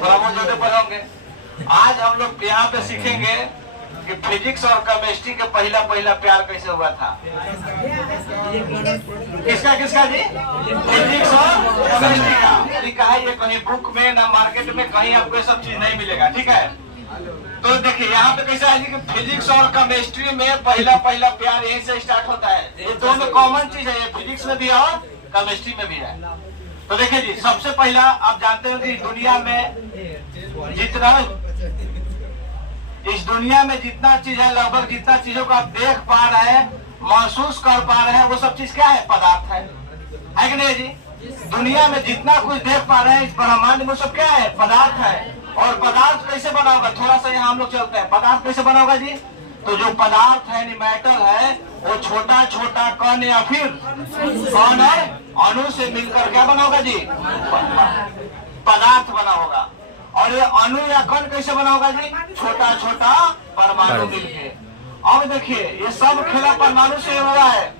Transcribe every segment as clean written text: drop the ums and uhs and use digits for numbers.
थोड़ा बहुत ज्यादा पढ़ोगे। आज हम लोग यहाँ पे सीखेंगे कि फिजिक्स और केमिस्ट्री के पहला प्यार कैसे हुआ था। किसका किसका जी? फिजिक्स और केमिस्ट्री का। लिखा है ये कहीं बुक में ना मार्केट में कहीं आपको ये सब चीज नहीं मिलेगा, ठीक है। तो देखिए यहाँ पे कैसा है जी कि फिजिक्स और केमिस्ट्री में पहला प्यार यहीं से स्टार्ट होता है। ये दोनों कॉमन चीज है, ये फिजिक्स में भी है और केमिस्ट्री में भी है। तो देखिए जी, सबसे पहला आप जानते हो कि दुनिया में जितना चीज है, लगभग जितना चीजों को आप देख पा रहे हैं, महसूस कर पा रहे हैं, वो सब चीज क्या है? पदार्थ है कि नहीं जी? दुनिया में जितना कुछ देख पा रहे हैं इस ब्रह्मांड में, सब क्या है? पदार्थ है। और पदार्थ कैसे बना होगा? थोड़ा सा यहाँ हम लोग चलते हैं। पदार्थ कैसे बना होगा जी? तो जो पदार्थ है, मेटल है, वो छोटा छोटा कण या फिर कण और अणु से मिलकर क्या बना होगा जी? पदार्थ बना होगा। और ये अणु या कण कैसे बना होगा जी? छोटा छोटा परमाणु मिलके। अब देखिए ये सब खेला परमाणु से हुआ है।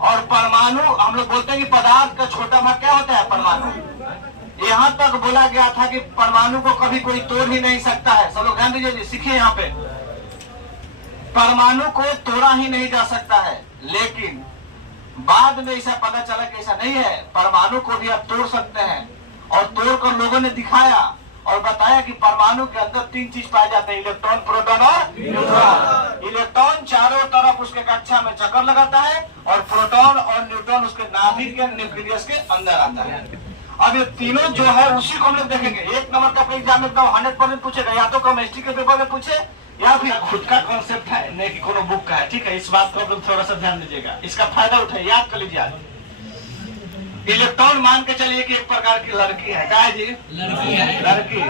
और परमाणु हम लोग बोलते हैं कि पदार्थ का छोटा भाग क्या होता है? परमाणु। यहाँ तक बोला गया था कि परमाणु को कभी कोई तोड़ ही नहीं सकता है। सब लोग ध्यान दीजिए, सीखिए यहाँ पे। परमाणु को तोड़ा ही नहीं जा सकता है, लेकिन बाद में ऐसा पता चला कि ऐसा नहीं है। परमाणु को भी आप तोड़ सकते हैं। और तोड़कर लोगों ने दिखाया और बताया कि परमाणु के अंदर 3 चीज पाए जाते हैं: इलेक्ट्रॉन, प्रोटॉन और न्यूट्रॉन। इलेक्ट्रॉन चारों तरफ उसके कक्षा में चक्कर लगाता है और प्रोटॉन और न्यूट्रॉन उसके नाभिक के न्यूक्लियस के अंदर आता है। अब ये तीनों जो है उसी को हम लोग देखेंगे। 1 नंबर का एग्जाम में 100% पूछेगा, या तो केमिस्ट्री के पेपर में पूछे या फिर खुद का कॉन्सेप्ट है, नहीं कि कोनो बुक का है, ठीक है। इस बात को आप लोग थोड़ा सा ध्यान दीजिएगा, इसका फायदा उठाइए, याद कर लीजिए। आज इलेक्ट्रॉन मान के चलिए कि एक प्रकार की लड़की है। क्या है जी? लड़की।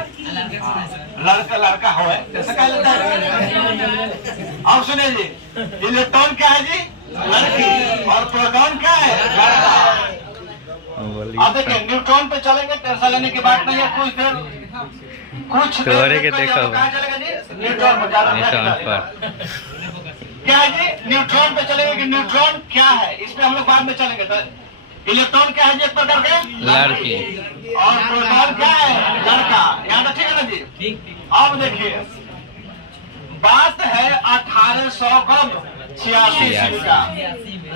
लड़का हो जैसा कह लेता है। अब सुनिए जी, इलेक्ट्रॉन क्या है जी? लड़की। और प्रोटॉन क्या है? लड़का। अब देखिए न्यूट्रॉन पे चलेंगे, टेंशन लेने की बात नहीं है। कुछ देर कहाँ चलेगा जी? न्यूट्रॉन पर। क्या है जी? न्यूट्रॉन पे चलेंगे कि न्यूट्रॉन क्या है, इस पे हम लोग बाद में चलेंगे। तो इलेक्ट्रॉन क्या है जी? एक प्रकार के लड़की। और प्रोटॉन क्या है? लड़का। यहाँ तो ठीक है ना जी? अब देखिए बात है 1886 ईस्वी का।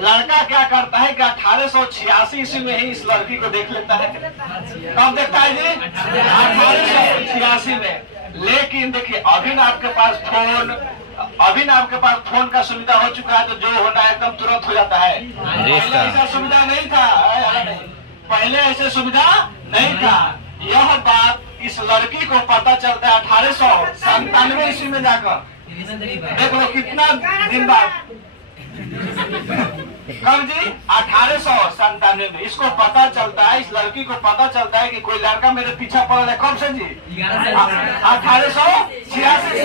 लड़का क्या करता है कि 1886 ईस्वी में ही इस लड़की को देख लेता है। कब देखता है जी? 1886 में। लेकिन देखिए अभी ना आपके पास फोन का सुविधा हो चुका है, तो जो होना है एकदम तुरंत हो जाता है। पहले ऐसा सुविधा नहीं था। पहले ऐसे सुविधा नहीं था। यह बात इस लड़की को पता चलता है 1897 ईस्वी में जाकर। देख लो कितना दिन बाद। कब जी? 1897 में इसको पता चलता है, इस लड़की को पता चलता है कि कोई लड़का मेरे पीछा पड़ रहा है। कब से जी? 1886 से।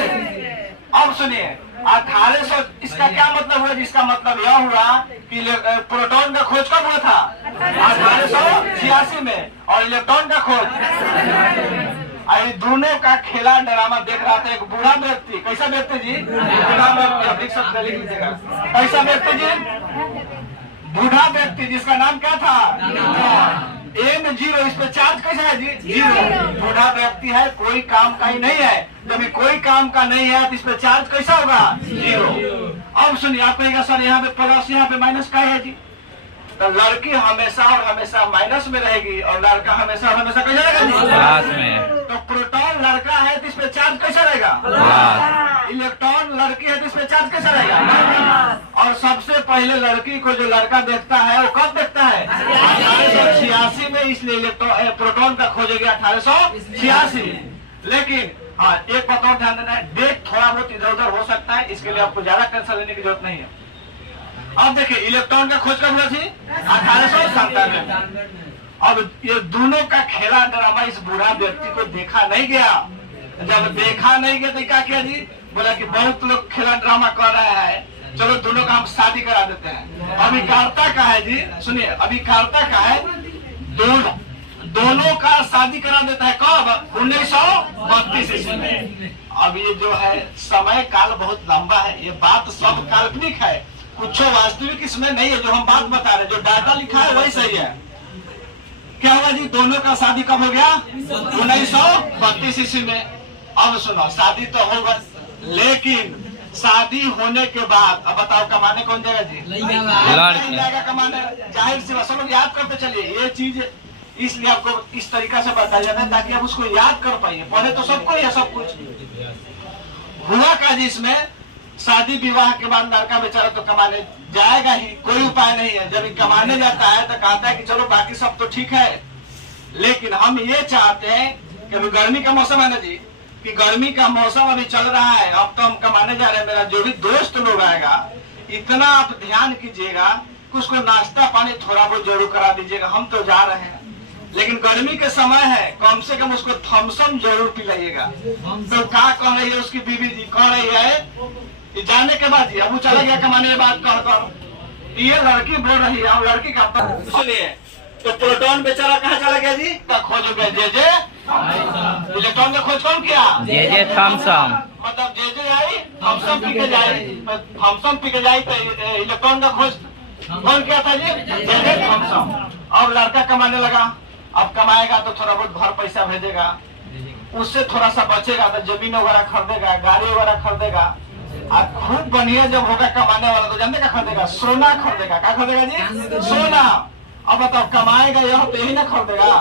अब सुनिए 1800, इसका क्या मतलब हुआ? जिसका मतलब यह हुआ कि प्रोटॉन का खोज कब हुआ था? 1886 में। और इलेक्ट्रॉन का खोज दोनों का खेला ड्रामा देख रहा था एक बूढ़ा व्यक्ति। कैसा व्यक्ति जी? बूढ़ा व्यक्ति। लिख लीजिएगा, कैसा व्यक्ति जी? बूढ़ा व्यक्ति, जिसका नाम क्या था? M0। इस पे चार्ज कैसा है जी? 0। बूढ़ा व्यक्ति है, कोई काम का ही नहीं है। जब कोई काम का नहीं है तो इस पे चार्ज कैसा होगा? 0। अब सुनिए, आप कहेंगे सर यहाँ पे प्लस यहाँ पे माइनस का है जी। तो लड़की हमेशा और हमेशा माइनस में रहेगी और लड़का हमेशा और हमेशा कैसा रहेगा? प्लस में। तो प्रोटॉन लड़का है तो इस पे चार्ज कैसा रहेगा? प्लस। इलेक्ट्रॉन लड़की है तो इस पे चार्ज कैसा रहेगा? और सबसे पहले लड़की को जो लड़का देखता है वो कब देखता है? 1886 में। इसलिए प्रोटॉन का खोजेगा 1886। लेकिन हाँ, एक बात और ध्यान देना है, डेट थोड़ा बहुत इधर उधर हो सकता है, इसके लिए आपको ज्यादा टेंशन लेने की जरूरत नहीं है। अब देखिए इलेक्ट्रॉन का खोज कब हुआ थी? 1897 में। अब ये दोनों का खेला ड्रामा इस बूढ़ा व्यक्ति को देखा नहीं गया। जब देखा नहीं गया तो क्या किया जी? बोला कि बहुत लोग खेला ड्रामा कर रहे हैं, चलो दोनों का हम शादी करा देते हैं। अभिकारता का है जी, सुनिए अभिकारता का है, दोनों का शादी करा देता है। कब? 1932 ईस्वी में। अब ये जो है समय काल बहुत लंबा है, ये बात सब काल्पनिक है, कुछ वास्तविक इसमें नहीं है। जो हम बात बता रहे, जो डाटा लिखा है वही सही है। क्या हुआ जी, दोनों का शादी कब हो गया? 1932 ईस्वी में। अब सुनो, शादी तो होगा, लेकिन शादी होने के बाद अब बताओ कमाने कौन जाएगा जी? लड़का जाएगा कमाने। जाहिर सी बात, सब लोग याद करते चलिए ये चीज, इसलिए आपको इस तरीका से बताया जाता है ताकि आप उसको याद कर पाइए। पढ़े तो सबको ही है सब कुछ। हुआ का जी, इसमें शादी विवाह के बाद लड़का बेचारा तो कमाने जाएगा ही, कोई उपाय नहीं है। जब कमाने जाता है तो कहता है कि चलो बाकी सब तो ठीक है, लेकिन हम ये चाहते हैं कि अभी गर्मी का मौसम है ना जी, कि गर्मी का मौसम अभी चल रहा है, अब तो हम कमाने जा रहे हैं। मेरा जो भी दोस्त लोग आएगा, इतना आप ध्यान कीजिएगा कि उसको नाश्ता पानी थोड़ा बहुत जरूर करा दीजिएगा। हम तो जा रहे हैं, लेकिन गर्मी के समय है, कम से कम उसको थम्सअप जरूर पिलाइएगा। तो क्या कह रही है उसकी बीवी जी? कह रही है कि जाने के बाद जी अब वो चला गया कमाने के बाद, कहकर ये लड़की बोल रही है, और लड़की का सुनिए, तो प्रोटॉन बेचारा कहाँ चला गया जी? खोज गए जे इलेक्ट्रॉन का खोज कौन किया? J Thomson. मतलब जे आई थॉमसन पी के जाए, थॉमसन पी के जाए, तो इलेक्ट्रॉन का खोज कौन किया था जी? J Thomson. अब लड़का कमाने लगा, अब कमाएगा तो थोड़ा बहुत घर पैसा भेजेगा, उससे थोड़ा सा बचेगा तो जमीन वगैरह खरीदेगा, गाड़ी वगैरह खरीदेगा। और खूब बढ़िया जब होगा कमाने वाला तो जानते क्या खरीदेगा? सोना खरीदेगा। क्या खरीदेगा जी? सोना। अब बताओ कमाएगा यह तो यही ना खरीदेगा।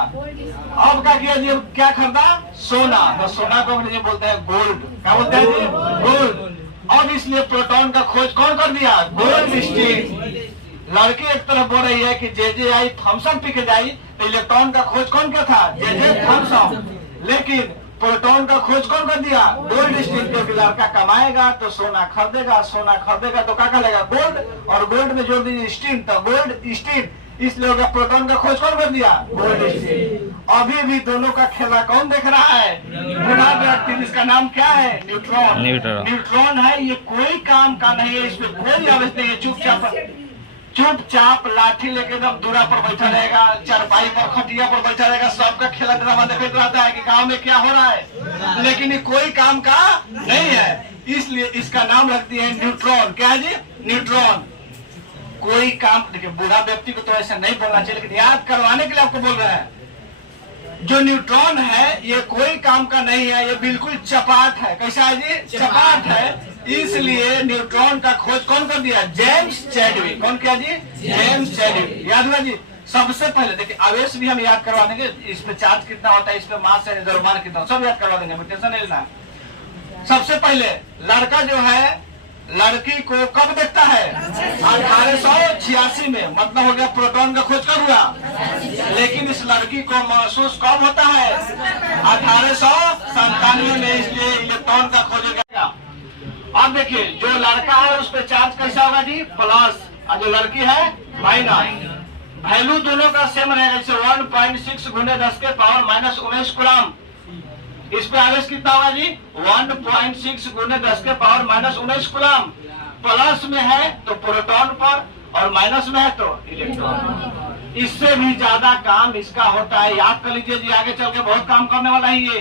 अब क्या किया जी? क्या खरीदा? सोना। तो सोना को अंग्रेजी बोलते हैं गोल्ड। क्या बोलते हैं जी? गोल्ड। और इसलिए प्रोटॉन का खोज कौन कर दिया? गोल्डस्टीन। लड़की एक तरफ बोल रही है कि जे आई थॉमसन पी के जाई, तो इलेक्ट्रॉन का खोज कौन क्या था? J Thomson. लेकिन प्रोटॉन का खोज कौन कर दिया? गोल्डस्टीन। क्योंकि लड़का कमाएगा तो सोना खरीदेगा, सोना खरीदेगा तो क्या करेगा? गोल्ड। और गोल्ड में जोड़ दीजिए स्टीन, तो गोल्ड स्टीन। इसलिए होगा प्रोटॉन का खोज कौन कर दिया? गोल्डस्टीन। अभी भी दोनों का खेला कौन देख रहा है? बूढ़ा व्यक्ति, जिसका नाम क्या है? न्यूट्रॉन। न्यूट्रॉन है, ये कोई काम का नहीं है, इसमें कोई आवश्यक नहीं है। चुपचाप लाठी लेके एकदम दूरा पर बैठा रहेगा, चारपाई पर खटिया पर बैठा रहेगा, सबका खेला ड्रामा देखते रहता है कि गांव में क्या हो रहा है, लेकिन ये कोई काम का नहीं है। इसलिए इसका नाम रख दिया है न्यूट्रॉन। क्या है जी? न्यूट्रॉन। कोई काम, देखिए बूढ़ा व्यक्ति को तो ऐसा नहीं बोलना चाहिए, लेकिन याद करवाने के लिए आपको बोल रहे हैं। जो न्यूट्रॉन है ये कोई काम का नहीं है, ये बिल्कुल चपाट है। कैसा है जी? चपाट है। इसलिए न्यूट्रॉन का खोज कौन कर दिया? James Chadwick. कौन किया जी? James Chadwick. याद हुआ जी? सबसे पहले देखिए, आवेश भी हम याद करवा देंगे, इस पे चार्ज कितना होता है, इस पे मास है, द्रव्यमान कितना, सब याद करवा देंगे, टेंशन नहीं लेना। सबसे पहले लड़का जो है लड़की को कब देखता है? 1886 में। मतलब हो गया प्रोटॉन का खोज कब हुआ? लेकिन इस लड़की को महसूस कब होता है? 1897 में। इसलिए इलेक्ट्रॉन का खोज गया। अब देखिए, जो लड़का है उस पर चार्ज कैसा होगा जी? प्लस, और जो लड़की है माइनस। वैल्यू दोनों का सेम रहेगा, जैसे 1.6 गुने 10 के पावर माइनस 19 कूलम। इस पे आवेश कितना होगा जी? 1.6 गुने 10 के पावर माइनस 19 कूलम। प्लस में है तो प्रोटॉन पर, और माइनस में है तो इलेक्ट्रॉन। इससे भी ज्यादा काम इसका होता है। याद कर लीजिए जी, आगे चल के बहुत काम करने वाला है ये,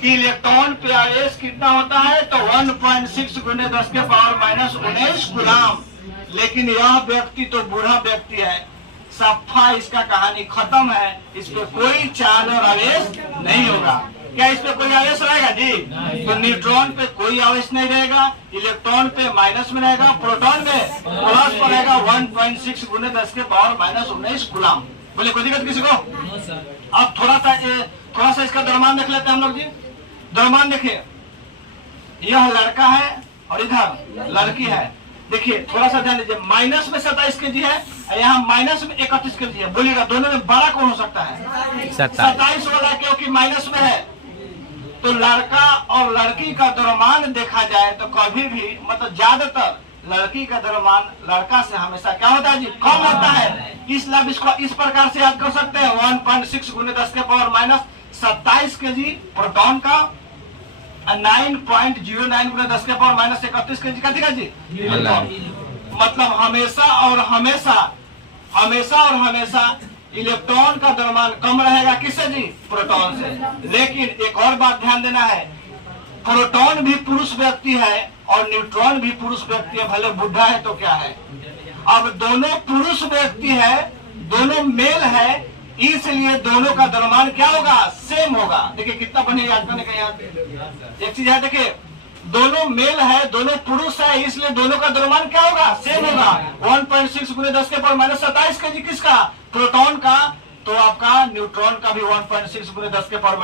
कि इलेक्ट्रॉन पे आवेश कितना होता है? तो 1.6 गुने 10 के पावर माइनस 19 कूलम। लेकिन यह व्यक्ति तो बूढ़ा व्यक्ति है, सफा इसका कहानी खत्म है। इस पे कोई चार्ज और आवेश नहीं होगा। क्या इस पे कोई आवेश रहेगा जी? तो न्यूट्रॉन पे कोई आवेश नहीं रहेगा, इलेक्ट्रॉन पे माइनस में रहेगा, प्रोटॉन में प्लस पर रहेगा 1.6 गुने 10 के पावर माइनस 19 कूलम। बोले कोई दिक्कत किसी को? अब थोड़ा सा इसका द्रव्यमान देख लेते हैं हम लोग जी। द्रव्यमान देखिए, यह लड़का है और इधर लड़की है। देखिए थोड़ा सा ध्यान दीजिए, माइनस में 27 केजी है, यहाँ माइनस में 31 केजी है। बोलिएगा दोनों में बड़ा कौन हो सकता है? 27 वाला, क्योंकि माइनस में है। तो लड़का और लड़की का द्रव्यमान देखा जाए तो कभी भी, मतलब ज्यादातर लड़की का द्रव्यमान लड़का से हमेशा क्या होता है जी? कम होता है। इसलिए इसको इस प्रकार से याद कर सकते हैं, 1.6 गुने 10 के पावर माइनस 27 केजी प्रोटॉन का, 9.09 गुने 10 के पावर माइनस 31 केजी का जी। मतलब हमेशा और हमेशा इलेक्ट्रॉन का द्रव्यमान कम रहेगा, किससे जी? प्रोटॉन से। लेकिन एक और बात ध्यान देना है, प्रोटॉन भी पुरुष व्यक्ति है और न्यूट्रॉन भी पुरुष व्यक्ति है, भले बुढ़ा है तो क्या है। अब दोनों पुरुष व्यक्ति है, दोनों मेल है, इसलिए दोनों का द्रव्यमान क्या होगा, सेम होगा। देखिए कितना बने याद करने का, याद एक चीज है, देखिए दोनों मेल है, दोनों पुरुष है, इसलिए दोनों का द्रव्यमान क्या होगा, सेम होगा। 1.6 गुने 10 के पावर माइनस 27 kg किसका, प्रोटॉन का, तो आपका न्यूट्रॉन का भी 1.6 गुने 10 के पावर